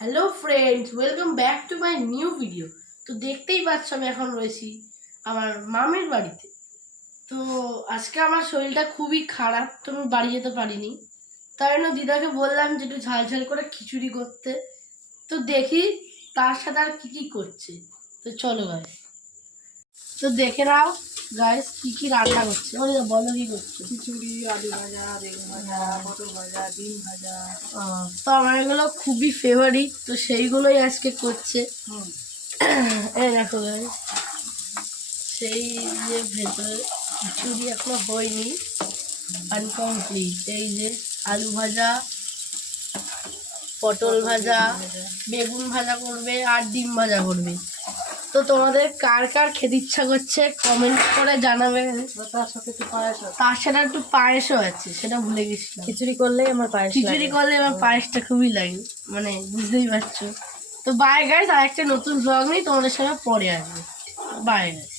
Hello friends, welcome back to my new video. তো দেখতেই পাচ্ছ আমি এখন রয়েছি আমার মামের বাড়িতে। তো আজকে আমার শরীরটা খুবই খারাপ, তো আমি বাড়ি যেতে পারিনি। তাই জন্য দিদাকে বললাম যে একটু ঝাল ঝাল করে খিচুড়ি করতে। তো দেখি তার সাথে আর কী কী করছে। তো চলো গাইস, তো দেখে নাও গাইস কি কি রান্না করছে। বলো কি করছে। খিচুড়ি, আলু ভাজা, বেগুন ভাজা, পটল ভাজা, ডিম ভাজা। তো আমার এগুলো খুবই ফেভারিট, তো সেইগুলোই আজকে করছে। এই দেখো গাইস, সেই যে ভেতরে খিচুড়ি এখনো হয়নি, আনকমপ্লিট। এই যে আলু ভাজা, পটল ভাজা, বেগুন ভাজা করবে আর ডিম ভাজা করবে। তো তোমাদের কার কার খেতে ইচ্ছা করছে কমেন্ট করে জানাবে। তার সাথে একটু পায়েস আছে। তার সাথে একটু পায়েসও আছে, সেটা ভুলে গেছিলাম। খিচুড়ি করলে আমার পায়েস খিচুড়ি করলে আমার পায়েসটা খুবই লাগে, মানে বুঝতেই পারছো। তো বাই গাইস, আর একটা নতুন ব্লগ নেই তোমাদের সঙ্গে পরে আসবে। Bye guys.